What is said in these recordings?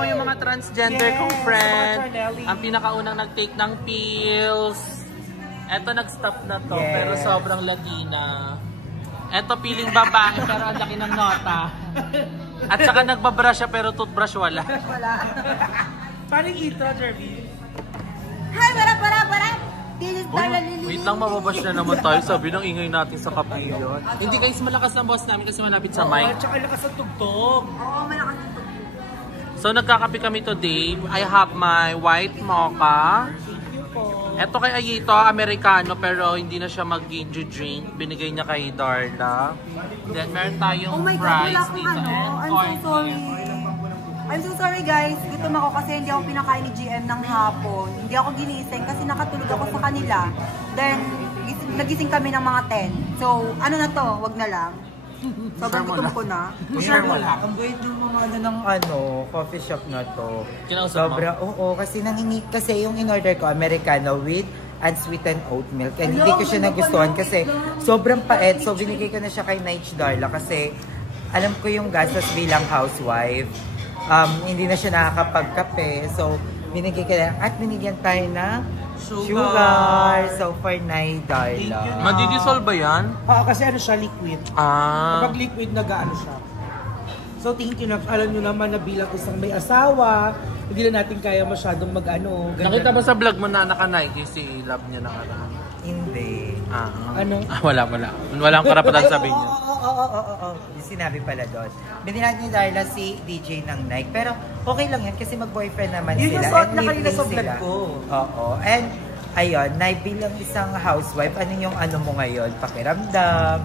ko yung mga transgender kong friend. Charnelli. Ang pinakaunang nag-take ng pills. Eto nag-stop na to, pero sobrang Latina. Eto piling babae, pero ang laki ng nota. At saka nagbabrush siya, pero toothbrush wala. Wala. Paano ito, Jervin? Hi, para. This is Darla Lily. Wait lang, mababash na naman tayo. Sabi ng ingay natin sa kapilyon. Hindi guys, malakas ang boss namin kasi malapit sa mic. At saka lakas ang tugtog. Oo, malakas ito. So nagkakape kami today. I have my white mocha. Thank you po. Eto kay Ayito, Americano, pero hindi na siya mag-ginger drink. Binigay niya kay Darla. Then meron tayong Oh my God, fries wala akong dito ano. and I'm corn. so sorry. I'm so sorry guys. Gutom ako kasi hindi ako pinakain ni GM ng hapon. Hindi ako ginising kasi nakatulog ako sa kanila. Then, nagising kami ng mga 10. So, ano na to? Wag na lang. Sobrang gutom ko na. Share mo lang. Ang buhay ng mga ng coffee shop na to. Kinausap mo? Sobra, oo, kasi kasi yung in-order ko, Americano with unsweetened oat milk. And hindi ko siya nagustuhan kasi sobrang pait. So, binigay ko na siya kay Naich Darla kasi alam ko yung gastos bilang housewife. Hindi na siya nakakapagkape. So, binigay ko na. At binigyan tayo na sugar. So, for Nay Darla. Madidissolve ba yan? Oo, kasi ano siya, liquid. Kapag liquid, nag-ano siya. So, thank you na, alam nyo naman na bilang isang may asawa, hindi na natin kaya masyadong mag-ano. Nakita ba sa vlog mo na naka-Nike si Love niya nakaraan? Hindi. Ano? Wala. Walang karapatan sabihin niya. Oo. Sinabi pala doon. Binilhan ni Darla si DJ ng Nike. Pero okay lang yan kasi mag-boyfriend naman Yun sila. yung suot And na kanina live-in sa vlog sila. ko. Oo. And ayun, Nike bilang isang housewife, ano yung ano mo ngayon? Pakiramdam.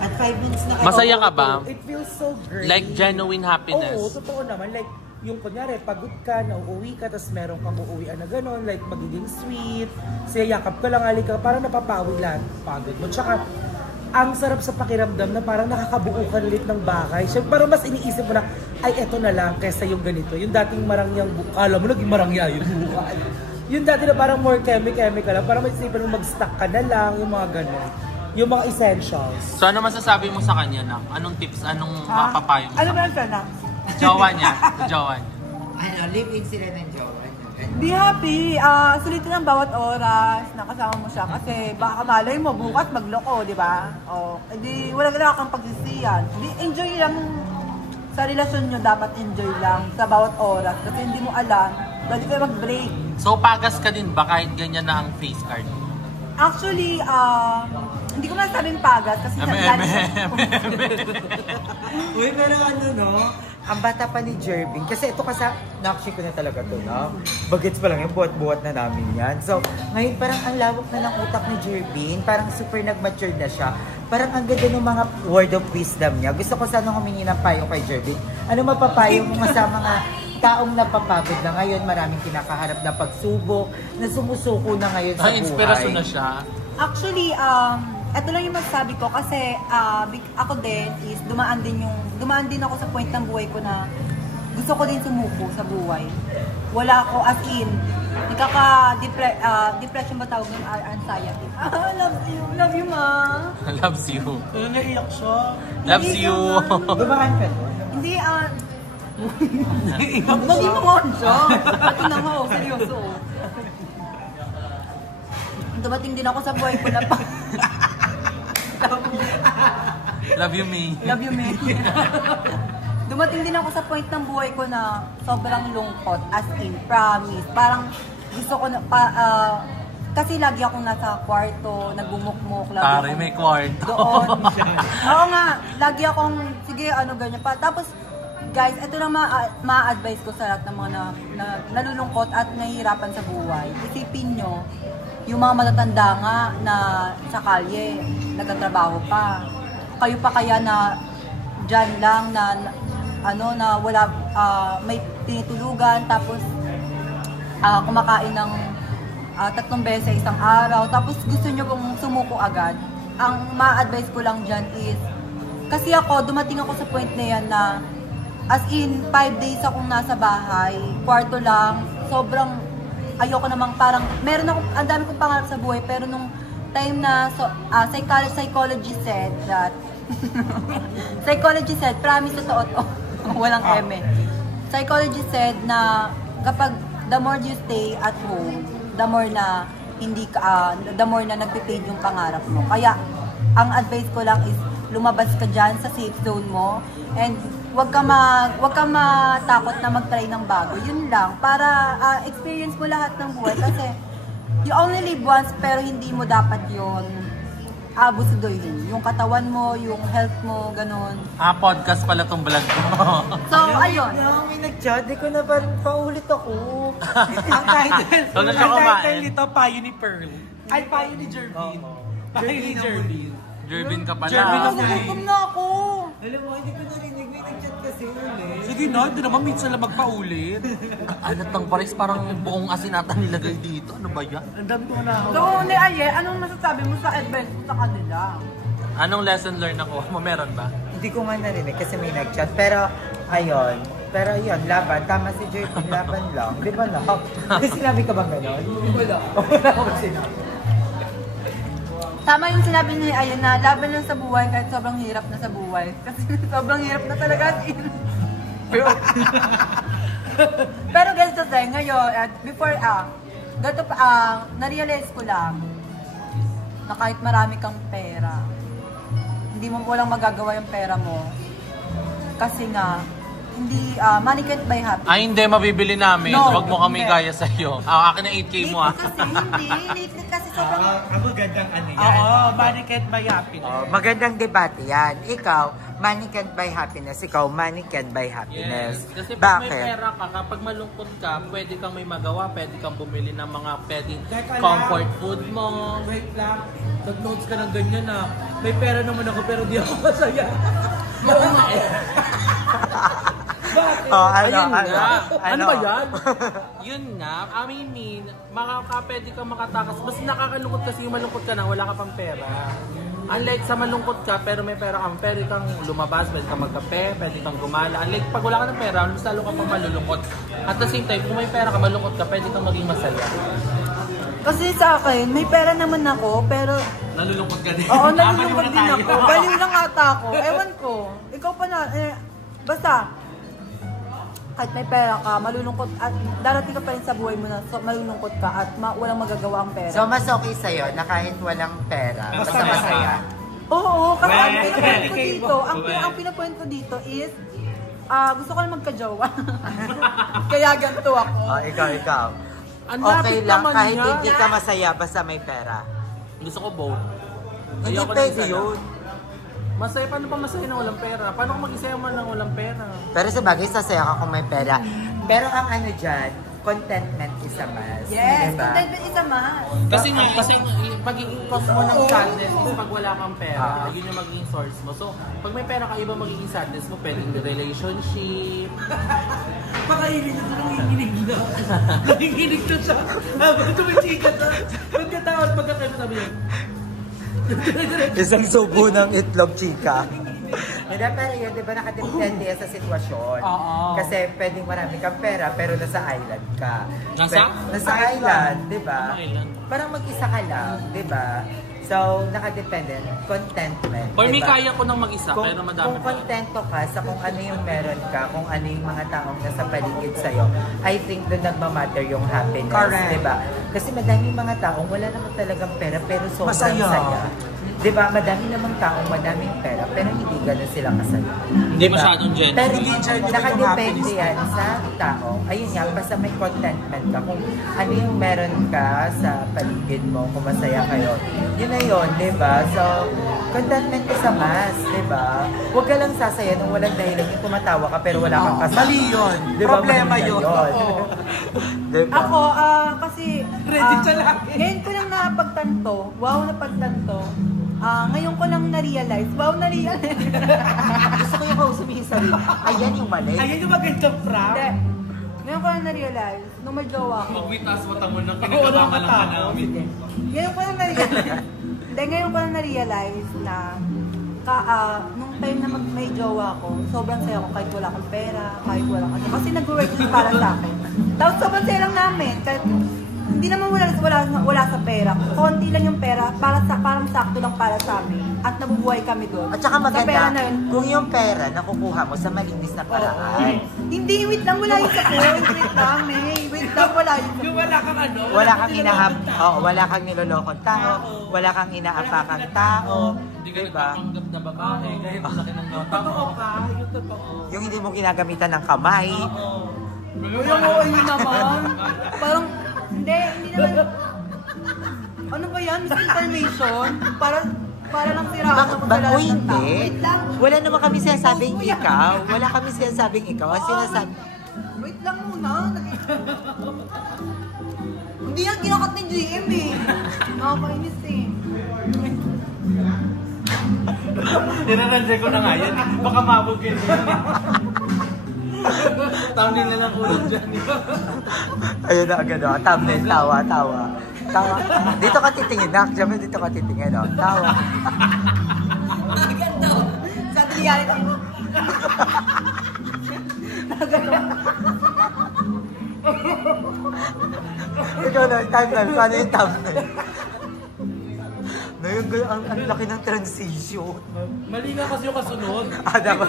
At 5 minutes na. Masaya ka ba? It feels so great. Like genuine happiness? Oo, totoo naman. Like, yung kunyari, pagod ka, nauuwi ka, tapos meron kang uuwian na gano'n, like magiging sweet, siyakap ka lang, alika, parang napapawi lang, pagod mo. Tsaka, ang sarap sa pakiramdam na parang nakakabuo ka ulit ng bahay. So, parang mas iniisip mo na, ay, eto na lang, kaysa yung ganito. Yung dating marangyang buka, alam mo, naging marangya yung buka. Yung dati na parang more chemical lang, parang maisipan mo mag-stock ka na lang, yung mga gano'n. Yung mga essentials. So ano masasabi mo sa kanya na? Anong tips? Anong mapapayo mo Ano sa ba kanya? na? Jowa niya. Jowa niya. Ano, live-in sila ng jowa. Be happy. Sulitin ang bawat oras na kasama mo siya kasi baka malay mo bukas magloko, di ba? Edi wala kang pagsisiyan. Enjoy lang sa relasyon nyo, dapat enjoy lang sa bawat oras kasi hindi mo alam, pwede kayo mag-break. So pagas ka din ba kahit ganyan na ang face card? Actually, hindi ko masasabing pagas kasi Uy, pero ano no? Ang bata pa ni Jervin, kasi ito kasi, nakshi ko na talaga to, no? Bagets pa lang yung buhat-buhat na namin yan. So, ngayon parang ang lawak na ng utak ni Jervin, parang super nag-mature na siya. Parang ang ganda ng mga word of wisdom niya. Gusto ko sana humingi ng payo kay Jervin. Ano mapapayo mo sa mga taong napapagod na ngayon, maraming kinakaharap na pagsubok, na sumusuko na ngayon sa buhay. Inspirasyon na siya. Actually, ito lang yung masasabi ko kasi ako din is dumaan din ako sa point ng buhay ko na gusto ko din sumuko sa buhay. Wala ako as in, depression ba tawag ng anxiety? Love you ma. Loves you. Naiyak siya. Loves you. Dumaan ka doon? Hindi, maging naman siya. Ito na nga, seryoso. Dumating din ako sa buhay ko na pa. Love you, May. Love you, May. Dumating din ako sa point ng buhay ko na sobrang lungkot, as in, promise. Parang gusto ko na, kasi lagi akong nasa kwarto, nagbumukmuk, lagi Pare, may kwarto. doon. Oo nga, lagi akong, sige, ano, ganyan pa. Tapos, guys, ito na ma-advise ko sa lahat ng mga nalulungkot at nahihirapan sa buhay. Isipin nyo, yung mga matatanda nga na sa kalye, nagtatrabaho pa. Kayo pa kaya na dyan lang na na wala, may tinitulugan, tapos kumakain ng 3 beses sa isang araw, tapos gusto nyo pong sumuko agad. Ang ma-advise ko lang dyan is, kasi ako, dumating ako sa point na yan na as in, 5 days akong nasa bahay, kwarto lang, sobrang ayoko namang parang, meron ako, ang dami kong pangarap sa buhay, pero nung time na psychology said that, psychology said, promise totoo to, walang eme. psychology said na kapag the more you stay at home, the more na the more na nagpe-fade yung pangarap mo. Kaya ang advice ko lang is lumabas ka dyan sa safe zone mo and wag ka matakot na mag-try ng bago. Yun lang para experience mo lahat ng buhay kasi you only live once pero hindi mo dapat yun abusudoyin. Yung katawan mo, yung health mo, ganun. Podcast pala tong vlog ko. So, ayun. May nag-chat, di ko na parang paulit ako. Ang title, Huwag na ang siya kumain. title nito, Payo ni Pearl. Ay, Payo ni Jervin. Payo ni Jervin. Jervin ka pala. Jervin ako. Nagugutom na ako. Alam mo, hindi ko narinig. May nag-chat kasi ulit. Sige na, hindi naman minsan lang magpaulit. Alat ng pares, parang buong asin ata nilagay dito. Ano ba yan? Ang dami ko na ako. So, ni Aye, anong masasabi mo sa advice mo sa kanila? Anong lesson learned ako? Meron ba? Hindi ko nga narinig kasi may nag-chat. Pero, ayun. Pero yun, laban. Tama si Jervin, laban lang. Di ba na? May sinabi ka bang gano'n? Wala. Wala ako sinabi. Tama yung sinabi ni Aye na laban lang sa buhay kahit sobrang hirap na sa buhay. Kasi sobrang hirap na talaga. Pero ganito tayo ngayon, at before, na-realize ko lang na kahit marami kang pera, hindi mo walang magagawa yung pera mo. Kasi nga, hindi, money can't buy happiness. Ay, hindi. Mabibili namin. No, Huwag mo kami hindi. gaya sa'yo. Akin na 8K mo ah. Kasi hindi, lately kasi sobrang... Ako gandang ano yan. Oo, money can't buy happiness. Oh, magandang debate yan. Ikaw, money can't buy happiness. Ikaw, money can't buy happiness. Yes. Kasi pag may Bakit? pera ka, kapag malungkot ka, pwede kang may magawa, pwede kang bumili ng mga pwedeng Teka lang. comfort food mo. Wait lang, nag-notes ka ng ganyan na may pera naman ako pero di ako masaya. Oo nga eh. Bakit? Oh, Ayun nga. Ano ba yan? Yun nga, I mean, pwede kang makatakas. Mas nakakalungkot kasi yung malungkot ka na, wala ka pang pera. Unlike sa malungkot ka, pero may pera ka, pwede kang lumabas, pwede kang magkape, pwede kang gumala. Unlike pag wala ka ng pera, mas lalo ka pang malulungkot. At the same time, kung may pera ka, malungkot ka, pwede kang maging masaya. Kasi sa akin, may pera naman ako, pero... Nalulungkot ka din. Oo, nalulungkot din ako. Baliw lang ata ako. Ewan ko. Ikaw pa na, basta, kahit may pera ka, malulungkot at darating ka pa rin sa buhay mo na malulungkot ka at walang magagawa ang pera. So, mas okay sa'yo na kahit walang pera, basta masaya. Oo, kasi ang Well, pinapoint ko okay dito, mo. ang pinapoint ko dito is, gusto ko na magka-jowa. Kaya ganito ako. Oh, ikaw. Ang Okay lapit lang, naman kahit niya. hindi ka masaya, basta may pera. Gusto ko both. Hindi Ayoko ng pwede isa lang. yun. Masaya, paano pa masaya na walang pera? Paano kung mag-isaya man ng walang pera? Pero sa bagay, sasaya ka kung may pera. Pero ang ano dyan, contentment is a must. Yes, diba? contentment is a must. Kasi nga, yung pagiging cause mo ng sadness is pag wala kang pera, yun yung magiging source mo. So, pag may pera ka, iba magiging sadness mo, pwedeng relationship. Pakainin na ito, nanginginig na. Nanginginig na siya. Habang tumichika na. Pagkataon, pagkakain sabi niya. Isang subo ng itlog, chika. Hindi, pero yun, di ba nakadepende sa sitwasyon? Oo. Kasi pwedeng marami kang pera, pero nasa island ka. Nasa? Nasa island, di ba? Nasa island. Parang mag-isa ka lang, di ba? So, nakadepende. Contentment. For me, diba? kaya ko nang mag-isa, pero madami Kung pa. kontento ka sa kung ano yung meron ka, kung ano yung mga taong nasa paligid sa'yo, I think doon nagmamatter yung happiness, Correct. di ba? Kasi madaming mga taong wala naman talagang pera, pero sobrang Masaya. saya. Di ba? Madami namang taong madaming pera, pero hindi ganun sila kasaya. Hindi masyadong genuine. Pero Hindi genuine yung nakadepende happiness. yan sa tao. Ayun nga, basta may contentment ka. Kung ano yung meron ka sa paligid mo, kung masaya kayo, yun na yun, di ba? So, contentment is a must, di ba? Huwag ka lang sasaya nung walang dahilan yung tumatawa ka pero wala kang kasama. Mali yun. Di ba? Problema Mali na yun. Oo. Di ba? Ako, kasi... Ready siya lagi. Ngayon ko lang napagtanto, wow, napagtanto. Ngayon ko lang na-realize, wow, na-realize. Gusto ko yung kausapin yung sarili. Ayan yung mali. Ayun yung magandang prank. Hindi. Ngayon ko lang na-realize, nung may jowa ako. Magwitas mo tamo ng Ako wala ka tao. Ngayon ko lang na-realize. Hindi, ngayon ko lang na-realize na nung time na may jowa ko, sobrang saya ko kahit wala akong pera, kahit wala akong kasi nag-work yun para sa akin. Tapos sobrang saya lang namin. Kahit, hindi naman wala sa pera. Konti lang yung pera, parang sakto lang para sa amin. at nabubuhay kami doon. At saka Sa pera maganda, na yun. kung yung pera nakukuha mo sa malinis na paraan. Hindi, wait lang, wala yun sa point. Wait lang, May. Wait lang, wala yun sa Yung wala kang ano? Wala kang wala kang nilolokong tao, wala kang inaapakang tao. Hindi ka Diba? nagpapanggap na babae, kahit malaki ng nota mo. Totoo ka, yung totoo. Yung hindi mo ginagamitan ng kamay. Yung oo yun naman. Parang, hindi naman. Ano ba yan? Misinformation? Para lang siraan ako sa lahat ng tao. Hindi. Wait lang. Wala naman kami sinasabing ikaw. Wala kami sinasabing ikaw. Ang sinasabi... Wait lang muna. Hindi yan kinakat ni GM eh. Nakakainis eh. Tinaranjay ko na nga yan. Baka mabog yun. Thumbnail na lang ulit dyan. Ayun na agad o. Thumbnail. Tawa. Dito ka titingin, Nak. Diyan dito ka titingin o. Tawa. Ganda. Sa reality. Ikaw na, thumbnail. Paano yung thumbnail? Ang laki ng transition. Mali nga kasi yung kasunod. Dapat.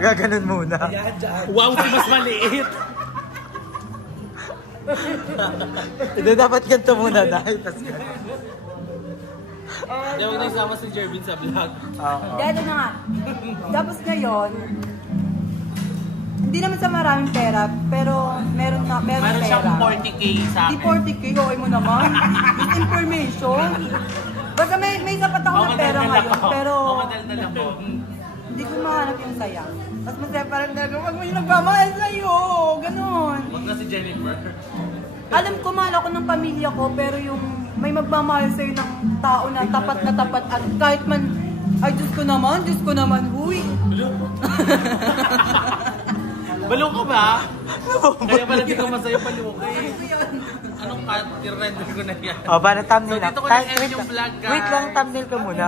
Gaganon muna. Ayan, dyan. Wow, si mas maliit. Hindi, dapat ganito muna dahil. Tapos ganun. Hindi, huwag na isama si Jervin sa vlog. Oo. Dahil na nga. Tapos ngayon, hindi naman sa maraming pera, pero meron Meron pera. siyang 40k sa Hindi akin. 40k, okay mo naman. Misinformation. Basta may sapat ako ng pera ngayon, pero Madaldal ako. hindi ko mahanap yung saya. Mas masaya parang wag mo yung nagmamahal sa'yo. Ganon. Huwag na si Jennifer. Alam ko, mahal ako ng pamilya ko, pero yung may magmamahal sa'yo ng tao na tapat at kahit man, ay Diyos ko naman, huy. Balo ka ba? Kaya pala di ko masaya palo ka eh. Anong cut? I-render ko na yan. O, para thumbnail So, dito ko Tay- na-end wait yung lang. vlog, guys. Wait lang, thumbnail ka muna.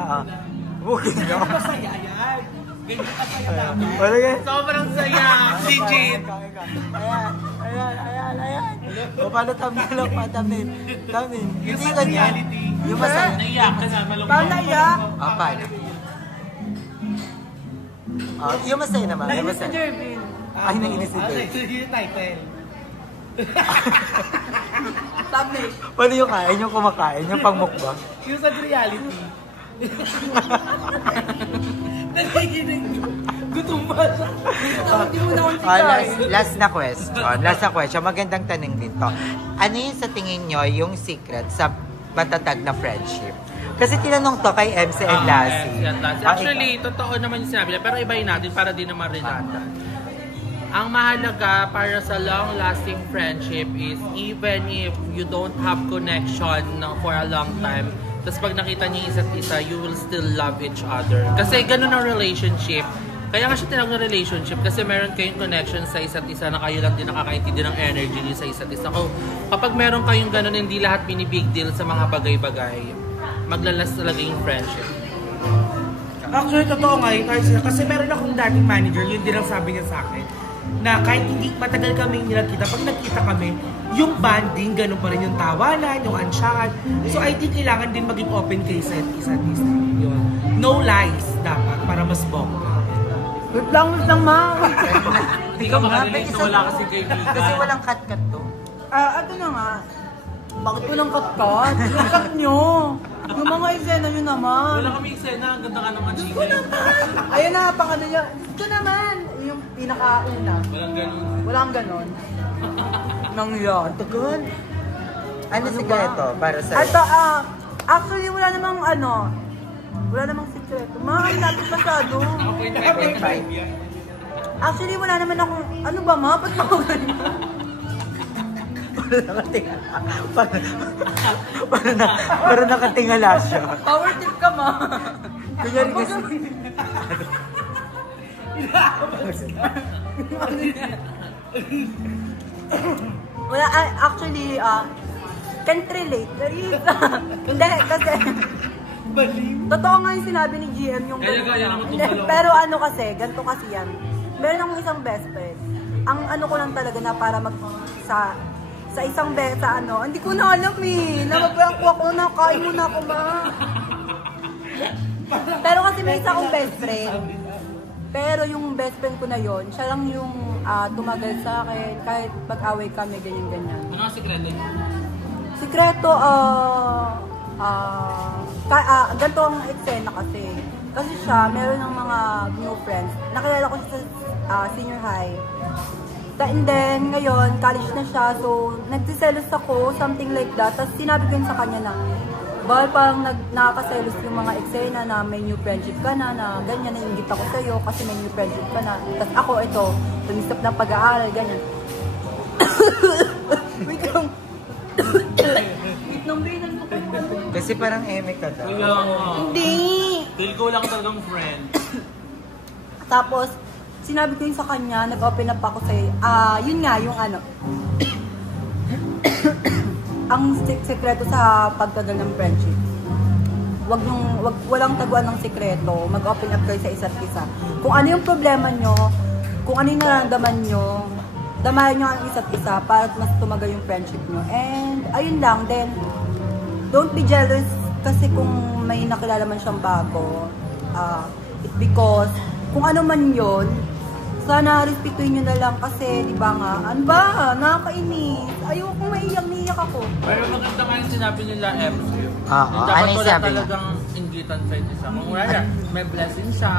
Okay na. Masaya yan. Ganyan ka kaya dapat. Wala yan. Sobrang saya. Legit. Ayan. O, paano thumbnail lang pa? Thumbnail. Hindi ganyan. Yung masaya. Naiyak ka na. Malungkot. Paano naiyak? Paano? Yung masaya naman. Yung Nainis si masaya. Jervin. Ay, nainis si Dave. Yung title. Thumbnail. Paano yung kain? Yung kumakain? Yung pangmukbang? Yung sa reality. Nagiginig. Gutom ba siya? Hindi mo na akong sikain. Last na question. Magandang tanong dito. Ano yung sa tingin nyo yung secret sa matatag na friendship? Kasi tinanong to kay MC and Lassie. Actually, totoo naman yung sinabi niya. Pero ibahin natin para di naman relata. Ang mahalaga para sa long-lasting friendship is even if you don't have connection for a long time, tapos pag nakita niyo isa't isa, you will still love each other. Kasi ganun ang relationship. Kaya nga siya tinawag na relationship kasi meron kayong connection sa isa't isa na kayo lang din nakakaintindi ng energy niyo sa isa't isa. Kapag meron kayong ganun, hindi lahat binibig deal sa mga bagay-bagay, maglalas talaga yung friendship. Actually, totoo nga yun. Kasi meron akong dating manager, yun din ang sabi niya sa akin. Na kahit hindi matagal kami nilagkita, pag nagkita kami, yung bonding, ganun pa rin yung tawanan, yung ansyahan. So I think kailangan din maging open kay isa't isa. Yun. No lies dapat para mas bongga. Wait lang, ma. Hindi ka makarelate na wala kasi kaibigan. Kasi walang cut-cut to. Ano na nga. Bakit walang cut-cut? Yung cut nyo. Yung mga eksena nyo naman. Wala kami eksena, ang ganda ka naman chika. Ayun na, pang ano nyo. Ito naman. Yung pinakauna. Walang ganun. Walang ganon. Nangyari. Tagal. Ano sikreto para sa At actually wala namang wala namang sikreto. Lapit masyado. Actually wala naman akong, ano ba ma? Ba't ako ganyan? Para nakatingala siya. Power tip ka ma. Kunyari kasi... Wala, actually, can't relate. Hindi, kasi... Totoo nga yung sinabi ni GM yung... Kaya naman Hindi, itong pero ano kasi, ganito kasi yan. Meron akong isang best friend. Ang ano ko lang talaga na para sa isang hindi ko na alam eh. Nabablang ko ako na, kain mo na ako ba? Pero kasi may isa akong best friend. Pero yung best friend ko na yon, siya lang yung tumagal sa akin, kahit pag-away kami, ganyan-ganyan. Ano ang sikreto niyo? Sikreto, ganito ang eksena kasi. Kasi siya, meron ng mga new friends. Nakilala ko siya sa senior high. And then, ngayon, college na siya. So, nagsiselos ako, something like that. Tapos sinabi ko yun sa kanya na, bahal parang nakakaselos yung mga eksena na may new friendship ka na ganyan, nainggit ako sa'yo kasi may new friendship ka na. Tapos ako, ito, tumistop ng pag-aaral, ganyan. Wait lang. Wait lang, Braynan mo kayo. Kasi parang eme ka daw. Kaya nga. Hindi! Feel ko lang talagang friend. Tapos, sinabi ko yun sa kanya, nag-open up ako sa'yo. Yun nga, yung ano. Ang sekreto sa pagtagal ng friendship. Walang taguan ng sekreto. Mag-open up kayo sa isa't isa. Kung ano yung problema nyo, kung ano yung nararamdaman nyo, damayan nyo ang isa't isa para mas tumagal yung friendship nyo. And, ayun lang. Then, don't be jealous kasi kung may nakilala man siyang bago. It's because, kung ano man yun, sana respetuhin nyo na lang kasi, di ba nga, ano ba, nakakainis. Ayoko maiyak ako. Pero maganda nga yung sinabi nila, MC. Oo, Dapat ano yung wala sabi niya? talagang inggitan sa isa. Kung wala, may blessing siya,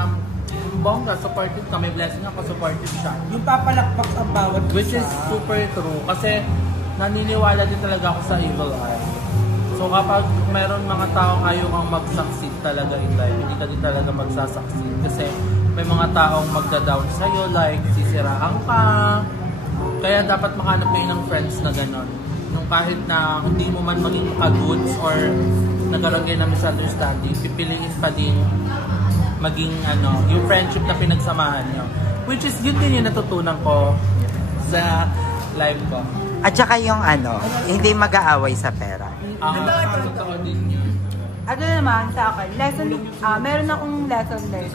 bongga, supportive ka, may blessing ako, supportive siya. Yung papalakpak ang bawat Which isa. is super true kasi naniniwala din talaga ako sa evil eye. So kapag meron mga taong ayaw kang mag-succeed talaga in life, hindi ka din talaga magsasucceed kasi may mga taong magda-down sa'yo, like sisiraan ka. Kaya dapat makahanap kayo ng friends na gano'n. Nung kahit na hindi mo man maging ka-goods or nagkaroon kayo ng misunderstanding, pipiliin pa din maging yung friendship na pinagsamahan nyo. Which is yun din yung natutunan ko sa life ko. At saka yung hindi mag-aaway sa pera. Totoo din yun. Ano naman sa akin, meron akong lesson din.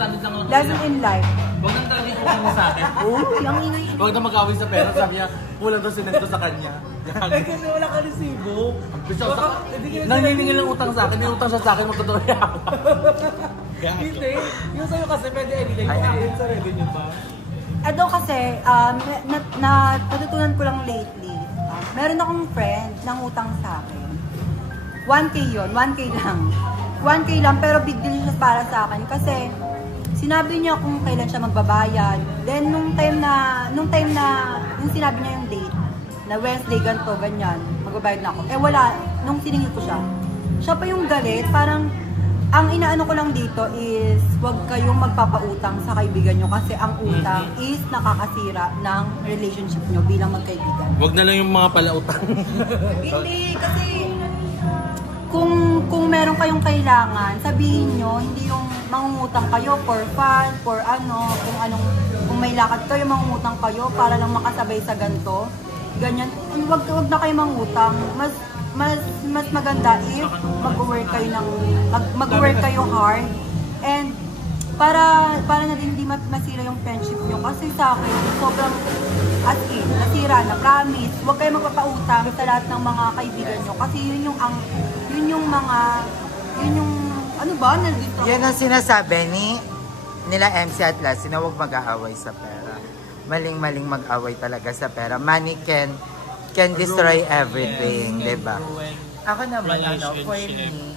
Lesson in life. Huwag nang talaga ikuha mo sa akin. Ang ingay. Huwag na mag-away sa pera. Sabi niya, kulang daw sinento sa kanya. Kasi wala ka resibo. Nanginingil ng utang sa akin. Yung utang siya sa akin, magtotoo niya. Hindi. Yung sa'yo kasi pwede ilagay ko akin sa revenue ba? Ito kasi, natutunan ko lang lately. Meron akong friend nang utang sa akin. 1K yun, 1K lang. 1K lang, pero big deal siya para sa akin. Kasi, sinabi niya kung kailan siya magbabayad. Then, nung sinabi niya yung date, na Wednesday, ganito, ganyan, magbabayad na ako. Eh, wala, nung siningil ko siya. Siya pa yung galit, parang, ang inaano ko lang dito is, huwag kayong magpapautang sa kaibigan nyo kasi ang utang is nakakasira ng relationship nyo bilang magkaibigan. Huwag na lang yung mga palautang. Hindi, kasi kung meron kayong kailangan, sabihin nyo, hindi yung mangungutang kayo for fun, for kung may lakad kayo, mangungutang kayo para lang makasabay sa ganito. Ganyan. And wag na kayo mangutang. Mas maganda if mag-work kayo hard and para na din hindi masira yung friendship nyo. Kasi sa akin, sobrang as in, nasira na, promise. Huwag kayo magpapautang sa lahat ng mga kaibigan nyo. Kasi yun yung nandito. Yan ang sinasabi nila MC Atlas, na huwag mag-aaway sa pera. Maling-maling mag-away talaga sa pera. Money can destroy everything, Yes, diba? ruin Ako naman, for me,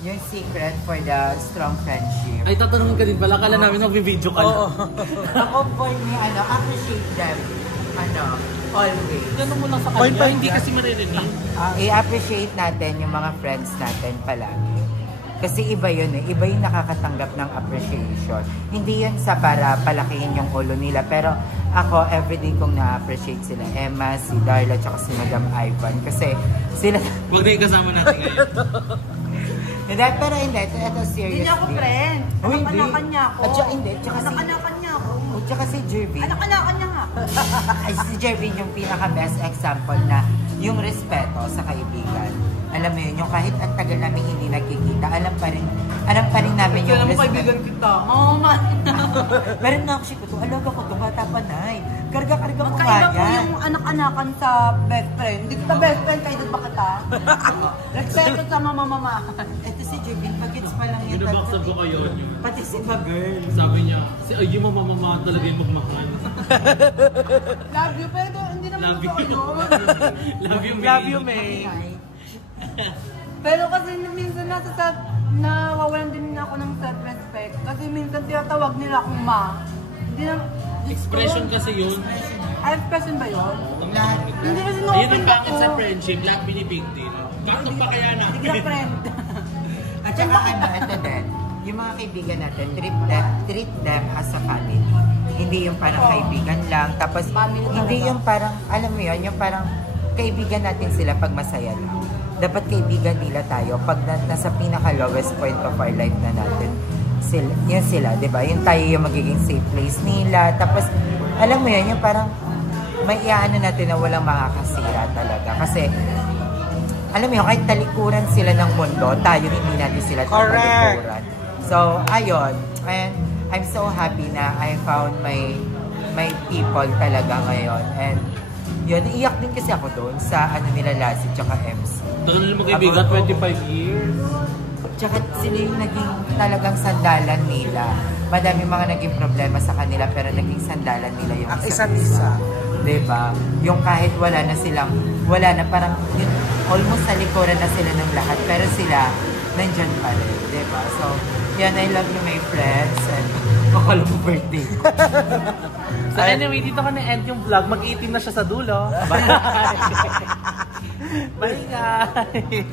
yung secret for the strong friendship. Ay, tatanungin ka din pala. Kala namin nagbibideo ka na. Ako for me, appreciate them. Always. Ganun mo lang sa Oy, kanya. pa, Hindi kasi maririnig. I-appreciate natin yung mga friends natin palagi. Kasi iba yun iba yung nakakatanggap ng appreciation. Hindi yun sa para palakihin yung ulo nila. Pero ako, everyday kong na-appreciate sila. Emma, si Darla, tsaka si Madam Ivan. Kasi sila... Huwag na kasama natin ngayon. Pero hindi, ito serious. Hindi niya ako friend. Anak-anakan niya ako. At saka hindi, tsaka si... Anak-anakan niya ako. At saka si Jervin. Anak-anakan niya nga. Ay, si Jervin yung pinaka-best example na yung respeto sa kaibigan. Alam mo yun, yung kahit ang tagal namin hindi nagkikita, alam pa rin namin yung Kailan mo respeto. kaibigan kita? Oo, man. Meron na ako siya ko, alaga ko, bata pa na. Karga-karga mo nga Magkaiba po yan. yung anak-anakan sa best friend. Hindi kita best friend, kayo doon ba kita? Respeto sa mama-mama. Ito si Jervin, pagkits pa lang yan. Binabaksag ko kayo. Pati si Bagirl. Sabi niya, si ay yung mamamama talaga yung magmahal. Love you, pero hindi naman Love totoo you. yun. Love you, May. Love you, May. Pero kasi minsan nawawalan din ako ng self-respect. Kasi minsan tinatawag nila akong ma. Hindi na... Expression kasi yun. Expression ba yun? Lahat. Hindi kasi Ayun no-open ang pangit ako. sa friendship, lahat binibig din. Dito pa kaya Hindi namin. kita friend. At saka ito din, yung mga kaibigan natin, treat them as a family. Hindi yung parang kaibigan lang. Tapos, Family hindi talaga. yung parang, alam mo yun, yung parang kaibigan natin sila pag masaya lang. Dapat kaibigan nila tayo pag nasa pinaka-lowest point of our life na natin. Yun sila, di ba? Yung tayo yung magiging safe place nila. Tapos, alam mo yun, yung parang may iaano natin na walang makakasira talaga. Kasi, alam mo yun, kahit talikuran sila ng mundo, tayo hindi natin sila talikuran. So, ayun. And I'm so happy na I found my people talaga ngayon. And yun, iyak din kasi ako doon sa ano nila Lassie tsaka MC. Tagal nila magkaibigan, 25 years. Tsaka sila yung naging talagang sandalan nila. Madami mga naging problema sa kanila pero naging sandalan nila yung Ang isa't isa. Diba? Yung kahit wala na parang yun, almost sa likuran na sila ng lahat pero sila nandyan pa rin. Diba? So, yan, I love you my friends and kakala mo birthday ko. So anyway, dito ka na-end yung vlog. Mag-18 na siya sa dulo. Bye! Bye guys!